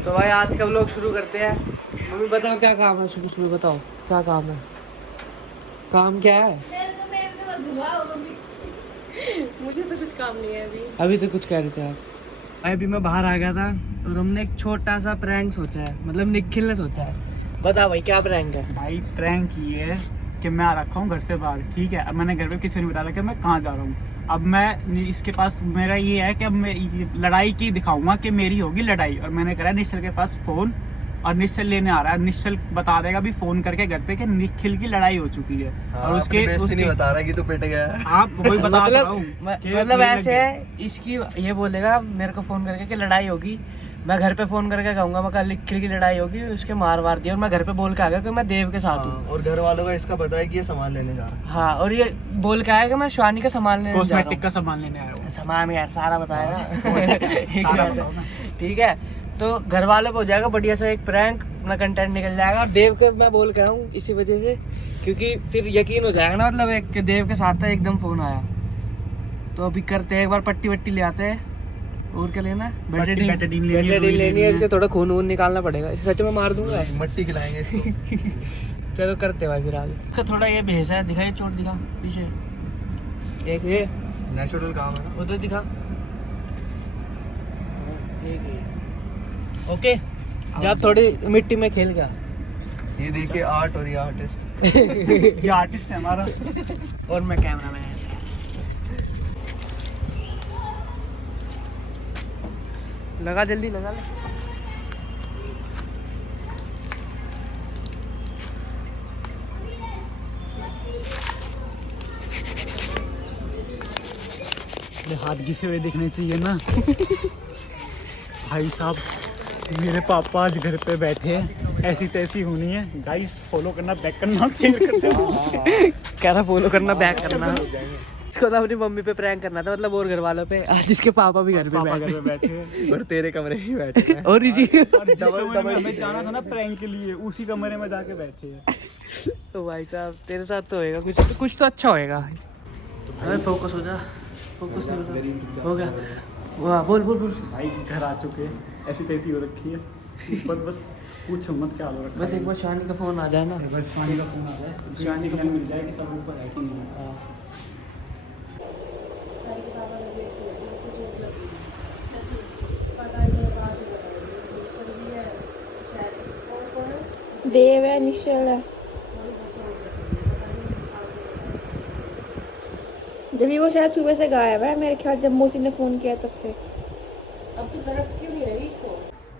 तो भाई आज का व्लॉग शुरू करते हैं। मम्मी बताओ क्या काम है, शुरू शुरू बताओ क्या काम है, काम क्या है? मुझे तो कुछ काम नहीं है अभी तो कुछ कह रहे थे आप। भाई अभी मैं बाहर आ गया था और हमने एक छोटा सा प्रैंक सोचा है, मतलब निखिल ने सोचा है। बता भाई क्या प्रैंक है? भाई प्रैंक ये है कि मैं आ रखा हूँ घर से बाहर, ठीक है। अब मैंने घर पे किसी को नहीं बताया कि मैं कहाँ जा रहा हूँ। अब मैं इसके पास मेरा ये है कि अब मैं लड़ाई की दिखाऊंगा कि मेरी होगी लड़ाई। और मैंने करा निश्चल के पास फ़ोन और निश्चल लेने आ रहा है। निश्चल बता देगा भी फ़ोन करके घर पे कि निखिल की लड़ाई हो चुकी है। हाँ, और उसके नहीं बता रहा कि तू पिट गया है। आप वही बता रहा हूँ मतलब ऐसे है, इसकी ये बोलेगा मेरे को फोन करके कि लड़ाई होगी, मैं घर पे फोन करके कहूंगा मैं कल निखिल की लड़ाई होगी, उसके मार वार दिया और मैं घर पे बोल के आ गया कि मैं देव के साथ हूँ। और घर वालों का इसका पता है कि ये सामान लेने जा रहा है। हाँ, और ये बोल के आया कि मैं शिवानी का सामान लेने जा रहा कॉस्मेटिक का सामान लेने आया हूँ। हूँ। सामान यार सारा बताया सारा ना। बताओ ना। ठीक है, तो घर वालों पे हो जाएगा बढ़िया सा एक प्रैंक, अपना कंटेंट निकल जाएगा। और देव के मैं बोल के हूँ इसी वजह से, क्योंकि फिर यकीन हो जाएगा ना, मतलब एक कि देव के साथ था एकदम फोन आया। तो अभी करते हैं, एक बार पट्टी वट्टी ले आते हैं। और क्या लेना है? बेटाडीन लेनी है, इसके थोड़ा खून वून निकालना पड़ेगा, इसे सच में मार दूंगा। मट्टी खिलाएंगे इसको। चलो करते हैं भाई फिर आगे। इसका थोड़ा ये भेस है, दिखाइए चोट दिखा पीछे, एक ये नेचुरल काम है ना। उधर दिखा, एक ये। ओके, जब थोड़ी मिट्टी में खेल गया। ये देखिए आर्ट और ये आर्टिस्ट। ये आर्टिस्ट है हमारा। और मैं कैमरा मैन। लगा जल्दी लगा ले। हाथ घिसे हुए दिखने चाहिए ना। भाई साहब मेरे पापा आज घर पे बैठे हैं, ऐसी तैसी होनी है। गाइस फॉलो करना, बैक करना, शेयर करना। कह रहा फॉलो करना, बैक करना। इसको तो अपनी मम्मी पे प्रैंक करना था, मतलब और घर वालों पे। आज इसके पापा भी घर पे पापा घर पे बैठे हैं और तेरे कमरे में बैठे हैं। और इसी और जिस कमरे में हमें जाना था ना प्रैंक के लिए, उसी कमरे में जाके बैठे हैं। तो भाई साहब तेरे साथ तो होएगा कुछ तो अच्छा होएगा। अरे फोकस हो जा, फोकस नहीं हो गया। वाह, बोल बोल बोल। भाई घर आ चुके हैं, ऐसी तैसी हो रखी है ऊपर। बस पूछो मत क्या हो रखा है। बस एक बार शानी का फोन आ जाए ना, एक बार शिवानी का फोन आ जाए, शिवानी का फोन मिल जाए कि सब ऊपर है कि नहीं। देव है, निश्चल है। जब भी वो शायद सुबह से गायब है मेरे ख्याल, जब मौसी ने फोन किया तब से। अब तो नरक क्यों नहीं रही इसको?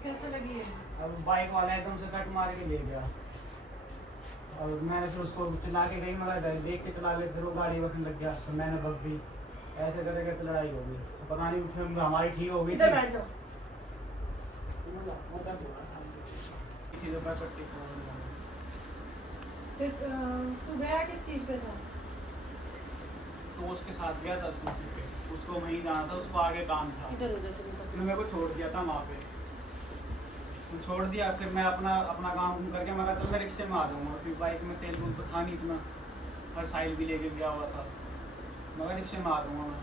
कैसे लगी है? अब बाइक वाला एकदम से कट मार के ले गया और मैंने फिर उसको चला के गई, मगर देख के चला ले, फिर वो गाड़ी वखन लग गया तो मैंने भग दी। ऐसे करके करके लड़ाई हो गई। पता नहीं फिर हमारी ठीक हो गई। इधर बैठ जाओ। फिर तू गया किस चीज पे था? तो उसके साथ गया था स्कूटी पे, उसको वहीं जाना था, उसको आगे काम था। इधर हो जा। उसने मेरे को छोड़ दिया था वहाँ पे, तो छोड़ दिया। फिर मैं अपना अपना काम करके मैं कहता मैं रिक्शे में आ जाऊँगा, फिर बाइक में तेल तो था नहीं इतना, हर साइड भी लेके गया हुआ था, मगर रिक्शे में आ जाऊँगा मैं।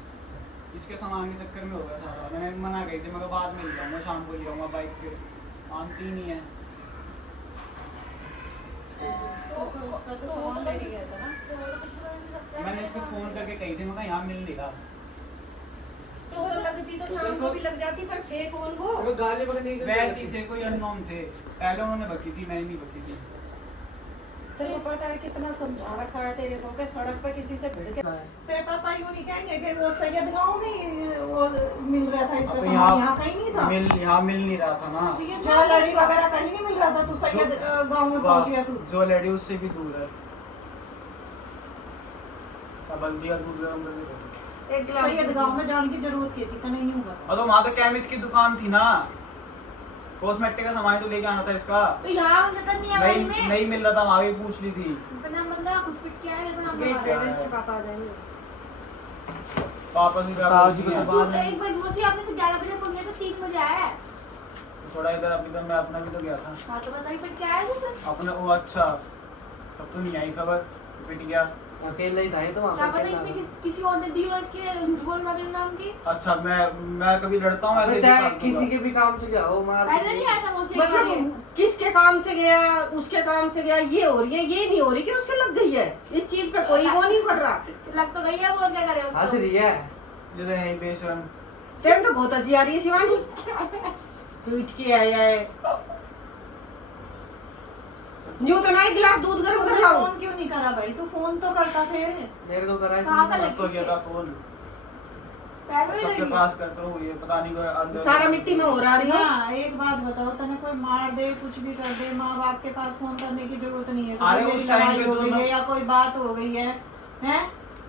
इसके सामान के चक्कर में हो गया सारा। मैंने मना कही थी, मगर बाद में ले जाऊँगा, शाम को ले आऊँगा बाइक पे, मानती नहीं है। मैंने इसको फ़ोन करके कही थी, मगर यहाँ मिल नहीं रहा। तो लगती तो शाम को भी लग जाती, पर थे कौन वो? गाली बकनी वैसे ही थे, कोई अननोन थे। पहले उन्होंने बकी थी, मैंने नहीं बकी थी। तेरे को पता है कितना समझा रखा है तेरे को कि सड़क पे किसी से भिड़ के तेरे पापा यूं नहीं कहेंगे कि वो सैयद गांव में वो मिल रहा था, इसका सामान यहाँ कहीं नहीं था। यहाँ मिल नहीं रहा था ना, ज्वेलरी वगैरह कहीं नहीं मिल रहा था। तू सैयद गांव में पहुंच गया। तू ज्वेलरी उससे भी दूर है। बल्दिया दूध गरम करके एक सैयद गांव में जाने की जरूरत क्या थी? नहीं होगा। और तो वहाँ तो केमिस्ट की दुकान थी ना, कॉस्मेटिक का सामान तो लेके आना था इसका। तो यहाँ मतलब नहीं मिल रहा था, वहाँ भी पूछ ली थी। मतलब खुद पिट के आए गेट पे इसके पापा आ जाएंगे। पापा से ताऊ जी को तो तू एक मिनट मौसी, आपने से 11 बजे फोन किया तो 3 बजे आया है। थोड़ा इधर अभी तो मैं अपना भी तो गया था। हाँ तो बताइए पिट के आया तू फिर? अपना वो अच्छा, तब तो नहीं आई खबर, पिट गया। अकेला ही था ये तो वहाँ क्या पे पता अकेला। इसने किसी और ने दी हो इसके बोल वाले नाम की। अच्छा मैं कभी लड़ता हूँ ऐसे चाहे किसी के भी काम से जाओ मार पहले नहीं आया था मौसी मतलब किसके काम से गया, उसके काम से गया, ये हो रही है, ये नहीं हो रही कि उसके लग गई है। इस चीज पे कोई वो नहीं कर रहा। लग तो गई है वो, और क्या करे हंस उसको। रही है। ये तो है ही बेशरम। तेरे तो बहुत हंसी आ रही है शिवानी। तू इठ के आया है। यूं तो नहीं गिलास दूध गर्म कर लाऊं। फोन क्यों नहीं करा भाई? तू फोन तो करता फिर। मेरे को करा कहाँ का इसने। लगी तो गया इसके? था फोन पैर में ही सबके लगी। पास करता हूँ, ये पता नहीं कोई अंदर सारा मिट्टी में हो रहा रही है। ना एक बात बताओ, तने कोई मार दे, कुछ भी कर दे, माँ बाप के पास फोन करने की जरूरत नहीं है। अरे कोई उस टाइम लड़ाई पे हो तो गई ना- है या कोई बात हो गई है, हैं?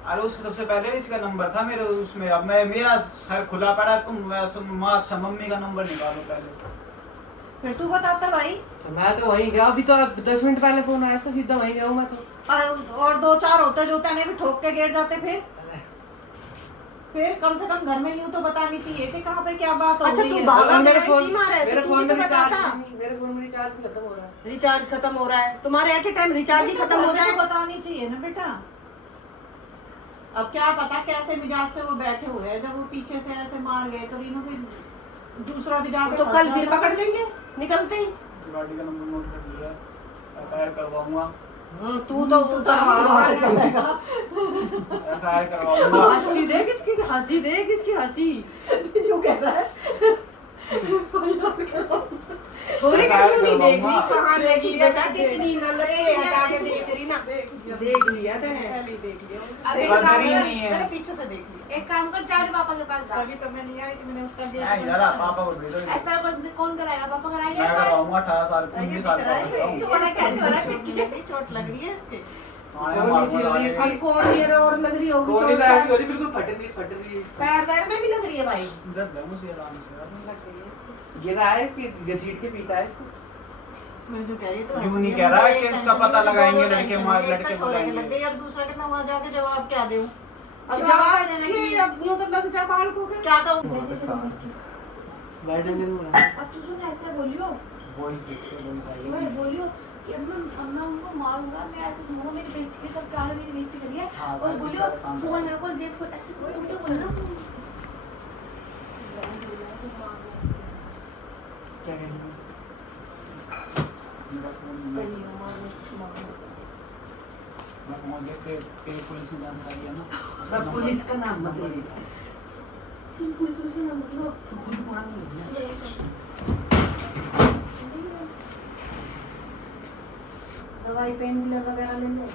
अरे उसका सबसे पहले इसका नंबर था मेरे उसमें। अब मैं मेरा सर खुला पड़ा है, तुम माँ अच्छा मम्मी का नंबर निकालो पहले। फिर तू बताता भाई। तो मैं तो वहीं गया, अभी तो 10 मिनट पहले फोन आया इसको, सीधा वहीं गया हूँ मैं तो। अरे और दो चार होते जो तने भी ठोक के गिर जाते फिर कम से कम घर में यूं तो बतानी चाहिए कि कहाँ पे क्या बात हो अच्छा, गई तू है। भागा मेरे मेरे फोन फोन मारा है मेरे तो फोन तू में भी तो रिचार्ज बताता। नहीं, मेरे फोन में रिचार्ज भी खत्म हो रहा है। रिचार्ज खत्म हो रहा है तुम्हारे एट ए टाइम, रिचार्ज ही खत्म हो जाए। तो बतानी चाहिए ना बेटा। अब क्या पता कैसे मिजाज से वो बैठे हुए हैं, जब वो पीछे से ऐसे मार गए तो रीनू भी दूसरा भी जाके तो फंस कल फिर जाता। पकड़ देंगे निकलते ही। गाड़ी का नंबर नोट कर लिया, एफआईआर करवाऊंगा। तू तो उतर चलेगा। एफआईआर करवाऊंगा। हंसी देख इसकी, हंसी देख इसकी हंसी। क्यों कह रहा है? छोरे का क्यों नहीं देख रही? कहाँ लगी बेटा? कितनी न लगे, हटा के देख रही ना। देख लिया तेने। देख लिया। अब एक बंदर काम ही कर, नहीं है। मैंने पीछे से देख लिया। एक काम कर, जा पापा के पास जा। तभी तो मैं नहीं आई कि मैंने उसका गेट नहीं बंद यार, किया। पापा को भेजो। एफआईआर कौन कराएगा? पापा कराएंगे मैं एफआईआर। करवाऊंगा 18 साल ये 19 साल का हो गया हूँ। छोड़ा कैसे हो रहा है पिट के? चोट लग रही है इसके। थाने कौन नीचे लगी मारूंगा, अब कौन ये और लग रही होगी? कोई चोट नहीं ऐसी हो रही, बिल्कुल फट रही है। पैर पैर में भी लग रही है भाई। जब दे मुझे आराम से। लग गई है इसके। गिरा है कि घसीट के पीटा है इसको। मैं जो कह रही तो यूं नहीं कह रहा है कि उसका पता लगाएंगे, लड़के मार लड़के बुलाएंगे। लग गई। अब दूसरा के मैं वहां जाके जवाब क्या दूं? अब जवाब जवाब देने ये की। अब यूं तो लग जा बाल को के। क्या कहूं? वाइट एंगल में रहा। अब तू सुन, ऐसे बोलियो, वॉइस देखते वॉइस आई मैं है। बोलियो कि अब मैं उनको मारूंगा, मैं ऐसे मुंह मेरी बेइज्जती के सब आगे मेरी बेइज्जती करी है। हाँ, और भाई, बोलियो सारा काम फोन कर। लगा को देख, ऐसे उल्टे बोलना। क्या कहेंगे? मेरा फोन मैं फोन देखते तेरे पुलिस में जानकारी है ना। सब पुलिस का नाम मत लेना। सुन, पुलिस से ना मतलब तू खुद मान ले। दवाई पेन किलर वगैरह ले लो।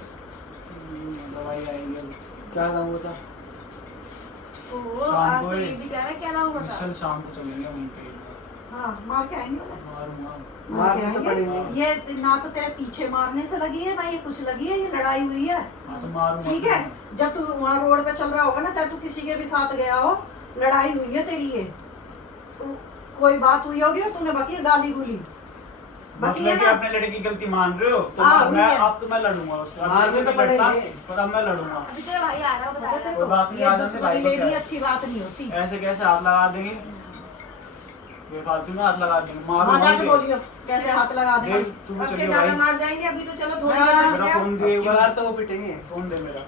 दवाई आएगी अब। क्या नाम होता? ओ शाम आज को तो ही। ये भी कह रहा है, क्या नाम होता? चल शाम को चलेंगे वहीं पे। हाँ, मार के आएंगे ना। मारूंगा। मारने तो पड़ेंगे। ये ना तो तेरे पीछे मारने से लगी है, ना ये कुछ लगी है, ये लड़ाई हुई है। हाँ तो मारूंगा। ठीक है, जब तू वहाँ रोड पे चल रहा होगा ना, चाहे तू किसी के भी साथ गया हो, लड़ाई हुई है तेरी ये। तो कोई बात हुई होगी और तूने बाकी गाली गुली बाकी है मतलब कि ना। अपने लड़के की गलती मान रहे हो तो हाँ, मैं वही है। अब तो मैं लड़ूंगा उससे। अब मारने जैसे तो मैं लड़ता, पड़ेंगे। पर अब मैं लड़ूंगा। अभी तेरा भाई आ रहा है, पता बता तेरे कोई को, बात नहीं, ये आदम से दुश्मनी भाई को लेनी क्या है? अच्छी बात नहीं होती। ऐसे कैसे हाथ लगा देंगे? बेफालतू में हाथ लगा देंगे। वहाँ मारूंगा जाके भी। बोलियो कैसे हाथ लगा देख, देंगे। तू भी अब के चलियो ज्यादा भाई। मार जाएंगे, अभी तो चलो थोड़ी हाँ, देर बच मेरा गया। फोन दे एक एक बार। बार तो वो पिटेंगे। फोन दे मेरा।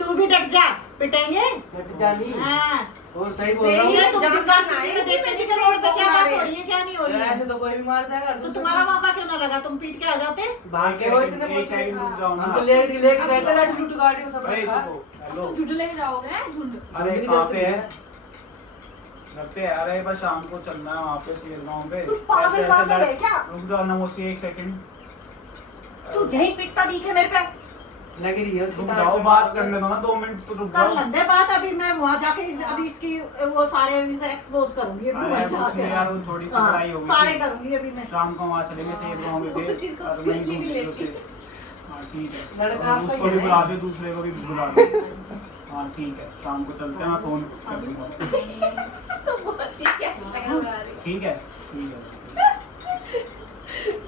तू भी डट जा, पिटेंगे। हट जानी। हाँ। और सही बोल रहा हूँ। ये तुम जहाँ दिखा तक आए, नहीं देखते कि कि रोड पे क्या बात मारे। हो रही है, क्या नहीं हो रही ऐसे है। तो कोई भी मार जाएगा। तो तुम्हारा मौका क्यों ना लगा? तुम पीट के आ जाते। भाग के वो इतने एक पहुंचे। सेकंड रुक जाओ ना। हम तो ले गए थे लाठी लूट गाड़ी में सब अरे रखा। तो हेलो। तुम झूठ लेके जाओगे, झूठ। अरे कहाँ पे है? घर पे है। अरे बस शाम को चलना है वहाँ पे सीएल गाँव पे। तू पागल ऐसे पागल लड़- है क्या? रुक जाओ ना मुझसे एक सेकंड। तू यही पिटता दिखे मेरे पे। लग रही है उसको। रुक जाओ, बात करने दो ना 2 मिनट तो रुक कर जाओ। लंदे बात। अभी मैं वहाँ जाके अभी इसकी वो सारे एक्सपोज करूंगी अभी अरे वहाँ कुछ जाके। नहीं यार, वो थोड़ी सी हाँ, लड़ाई हो गई सारे थी। करूंगी अभी मैं। शाम को वहाँ चलेंगे सीएल गाँव में वो फिर चीज़ को और नहीं स्कूटी भी घूमेंगे उसे। हाँ ठीक है। लड़का और उसको आपका ही भी है। बुला दे, दूसरे को भी बुला दे। हाँ ठीक है, शाम को चलते हैं, मैं फोन कर दूंगा। तो वो चीज़ क्या शक्ल बना रही है? ठीक है ठीक है।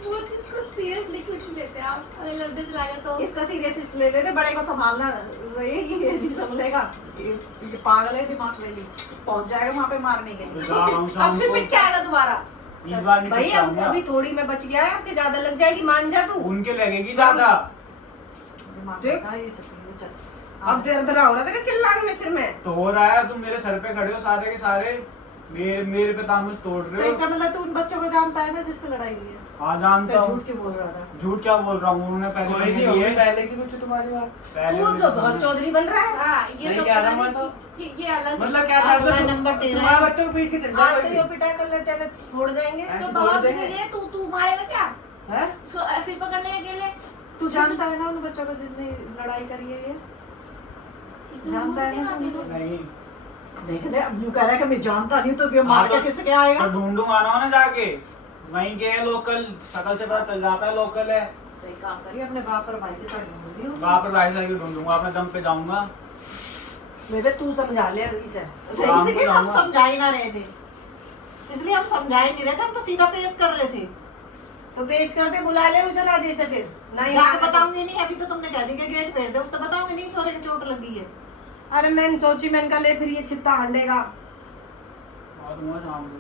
वो चीज़ को सीरियसली क्यों नहीं लेते आप? अगर लड़ते चला गया तो इसका सीरियस इसलिए लेते, बड़े को संभालना रहेगी, ये नहीं संभलेगा। ये पागल है, दिमाग में नहीं पहुंच जाएगा वहाँ पे मारने के तो लिए। जा रहा हूँ अब शाम फिर को। पिट के आएगा दोबारा। इस बार नहीं भाई पिट अब पाऊंगा। अभी थोड़ी में बच गया है, आपके ज्यादा लग जाएगी, मान जा तू। उनके लगेगी ज्यादा। दिमाग देख। का ये सब ये चल। अब दर्द रहा हो रहा था चिल्लाने में सिर में। तो हो रहा है, तुम मेरे सर पे खड़े हो सारे के सारे। मेरे पे तामुझ तोड़ तो रहे हो। इसका मतलब तू उन बच्चों को जानता है ना जिससे लड़ाई हुई है? हाँ जानता फिर हूँ। झूठ क्यों बोल रहा था? झूठ क्या बोल रहा हूँ, उन्होंने पहले कोई नहीं होगी पहले की कुछ तुम्हारी बात। तू तो बहुत चौधरी बन रहा है। हाँ ये नहीं तो कह रहा पता मैं नहीं तो। कि ये अलग मतलब क्या अब था मैं नंबर दे रहा तुम्हारे है। बच्चों को पीट के चल आज तो जाएगा यो पिटाई कर लेते हैं, छोड़ जाएंगे। तो ऐसे बाबा बोल भी देंगे। दे तू मारेगा क्या? हैं? इसको फिर पकड़ लेगा अकेले। तू जानता है ना उन बच्चों को जिसने लड़ाई करी है ये? कि तू जानता है ना अकेले। तुम? नहीं देख ले, अब यूं कह रहा है कि मैं जानता नहीं, तो ये हाँ, मार तो- के किसके आएगा? तो ढूंढूंगा ना जाके, वहीं के है लोकल, शकल से पता चल जाता है लोकल है। तो एक काम करिए, अपने बाप और भाई के साथ ढूंढ रही हूँ। वहाँ पर भाई साहब ढूंढूंगा, अपने दम पे जाऊंगा। मेरे तू समझा ले अभी से। शाम को इसलिए हम जाऊंगा। समझा ही ना रहे थे, इसलिए हम समझा ही नहीं रहे थे, हम तो सीधा पेश कर रहे थे। तो पेश करते बुला ले उसे राजे से फिर नहीं जाके आने दो। बताऊंगी नहीं, अभी तो तुमने कह दी कि गेट फेर दे, उस तो बताऊंगी नहीं सोरे की चोट लगी है। अरे मैंने सोची मैंने कहा ले फिर ये छित्ता हंडेगा और दूंगा शाम को।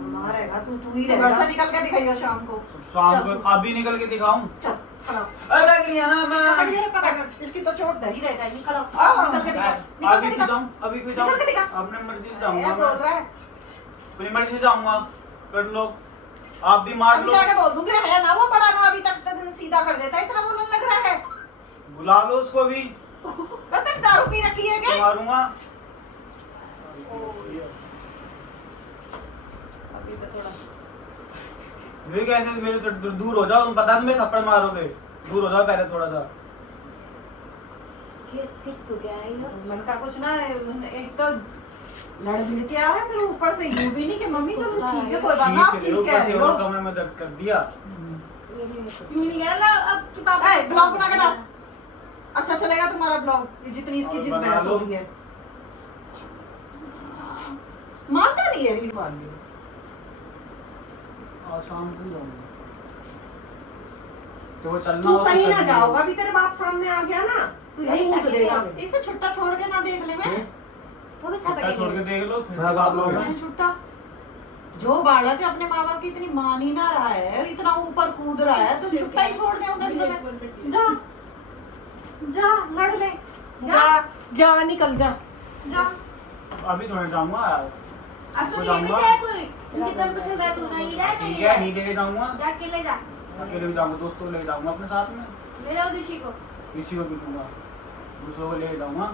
मारेगा तू ही तो घर रहेगा। से निकल के दिखाइयो शाम को। शाम चल। को अभी निकल के दिखाऊं? चल खड़ा हो। अरे लग रही है ना पकड़ मैं। मेरे पकड़, इसकी तो चोट धरी रह जाएगी। खड़ा हो, हाँ, निकल के दिखा, निकल अभी के भी दिखा। जाऊं, अभी भी निकल के जाऊं, दिखा। अपने मर्जी से ये जाऊंगा बोल मैं, रहा है, अपनी मर्जी से जाऊंगा। कर लो, आप भी मार अभी लो, जाके बोल दूंगी है ना वो बड़ा ना, अभी तक तो सीधा कर देता है, इतना बोलने लग रहा है। बुला लो उसको भी, मैं तक दारू पी रखी है तो क्या? मारूंगा। अभी तो थोड़ा वे कैसे मेरे से दूर हो जाओ, तुम पता है तुम्हें थप्पड़ मारोगे, दूर हो जाओ पहले थोड़ा सा। मन का कुछ ना, एक तो लड़ भिड़ के आ रहा है, फिर ऊपर से यूं भी नहीं कि मम्मी चलो ठीक है कोई बात ना, आप ठीक है, ठीक ऊपर कह से रहे हो। और कमरे में दर्द कर दिया। यूं नहीं कह रहा अब कि पापा ए, ब्लॉग बना के डाल। अच्छा चलेगा तुम्हारा ब्लॉग, ये जितनी इसकी और जिद बना बहस लो। हो रही है। मानता नहीं है रीड। मान लियो। और शाम को ही जाऊंगा। तो वो चलना तू हो तो कहीं ना कर जाओगा, अभी तेरे बाप सामने आ गया ना तू यही मुंह तो देगा। इसे छुट्टा छोड़ के ना देख ले मैं। थोड़ा सा छुट्टा छोड़ के देख लो, फिर हाँ, बाप लोग देखो। हैं। छुट्टा जो बालक अपने माँ बाप की इतनी मान ही ना रहा है, इतना ऊपर कूद रहा है, तो छुट्टा ही छोड़ दे उधर तुम्हें। जा जा लड़ ले, जा जा निकल जा। जा। अभी थोड़ा जाऊंगा, असुर ये भी जाए कोई उनके दम पे चल रहा है तू नहीं जाए ठीक नहीं है, जाए नहीं लेके जाऊंगा, जा अकेले जा अकेले भी जाऊंगा, दोस्तों को ले जाऊंगा अपने साथ में, ले जाओ ऋषि को किसी को भी दूंगा, दूसरों को ले जाऊंगा।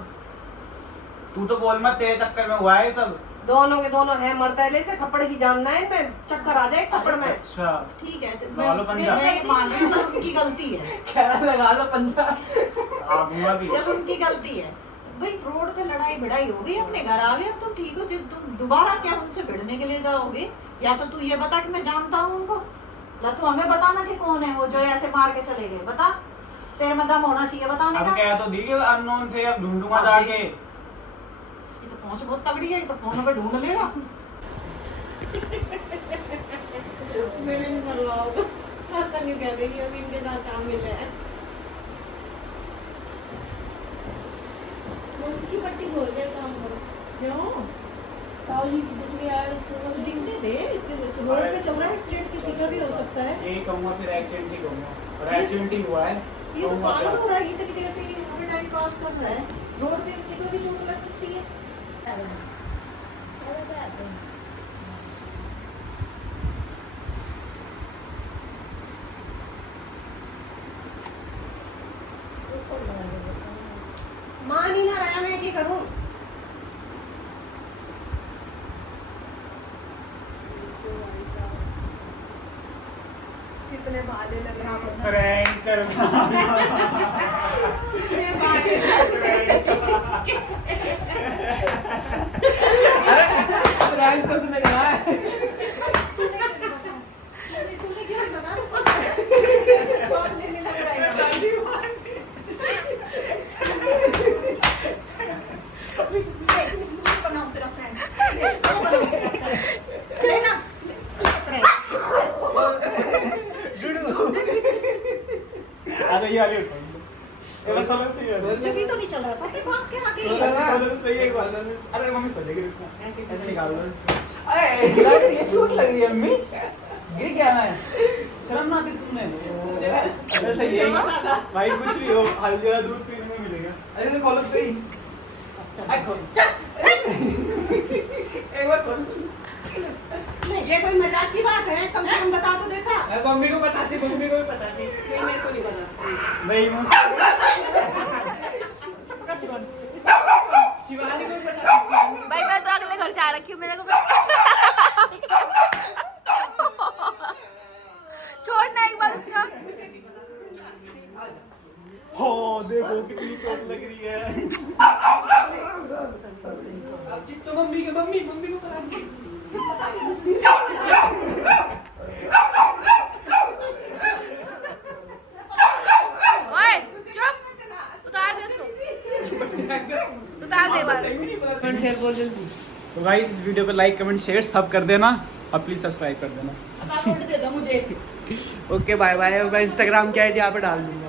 तू तो बोल मत, तेरे चक्कर में हुआ है ये सब। दोनों के दोनों है मरतैले से थप्पड़ की जानना है मैं चक्कर आ जाए थप्पड़ में। अच्छा ठीक है तो लगा लो पंजा। मैं ये मान रही हूँ उनकी गलती है, क्या लगा लो पंजा। आप दूंगा भी। चल उनकी गलती है भाई, रोड पे लड़ाई भिड़ाई हो गई, अपने घर आ गए, अब तुम ठीक हो, जब तुम दोबारा क्या उनसे भिड़ने के लिए जाओगे? या तो तू ये बता कि मैं जानता हूँ उनको, या तू हमें बताना कि कौन है वो जो ऐसे मार के चले गए, बता। तेरे में दम होना चाहिए बताने अब का। कह तो दी कि अननोन थे, अब ढूंढूंगा जाके। इसकी तो पहुंच बहुत तगड़ी है, ये तो फोन पे ढूंढ लेगा। मेरे भी मरवाओगे नहीं कह देगी अभी इनके साथ शामिल है। उसकी पट्टी खोल दे काम करो क्यों? ताऊजी की दिख रही यार तो दिखने दे, रोड पे चल रहा है, एक्सीडेंट किसी का भी हो सकता है। यही कहूंगा, फिर एक्सीडेंट ही कहूंगा, और एक्सीडेंट ही हुआ है। ये तो कहूंगा पागल क्या? हो रहा है, ये तरीके से यहाँ पे टाइम पास कर रहा है। रोड पे किसी को भी चोट लग सकती है। मान ही ना रहा मैं क्या करूं। कितने भाले लगे यहाँ पर। प्रैंक करना। कितने भाले लगे। प्रैंक तो उसने करा है। तूने क्यों नहीं बताया? ऐसे स्वाद लेने लग रहा है। बनाओ तेरा फ्रेंड, चलेगा फ्रेंड। अरे ये आगे उठो। ये बस चलो सही है। जब भी तो नहीं चल रहा था कि भाग के आगे बोल रहा चलो सही है एक बार। अरे मम्मी खोलेगी इसको। ऐसे ऐसे निकाल लो। अरे ये चोट लग रही है अम्मी। गिर गया मैं। शर्म ना आती तुमने। अरे सही है। भाई कुछ भी हो, हल्दी दूध पीने में मिलेगा। ऐसे खोलो सही। खोल। एक बार खोल। नहीं ये कोई मजाक की बात है, कम से कम बता तो देता। मम्मी को बताती, मम्मी को भी बताती। नहीं मेरे को नहीं पता। भाई शिवानी को भी बताती। भाई मैं तो अगले घर से आ रखी हूँ, मेरे को छोड़ना एक बार उसका। हो देखो कितनी चोट लग रही है। अब तो मम्मी को बताती। ओए चुप, उतार दे इसको, उतार दे बाहर। कमेंट शेयर बोल जल्दी। तो गाइस इस वीडियो पे लाइक कमेंट शेयर सब कर देना और प्लीज सब्सक्राइब कर देना। अब आप वोट दे दो मुझे। Okay bye bye. मैं इंस्टाग्राम की आईडी यहाँ पे डाल दूंगा।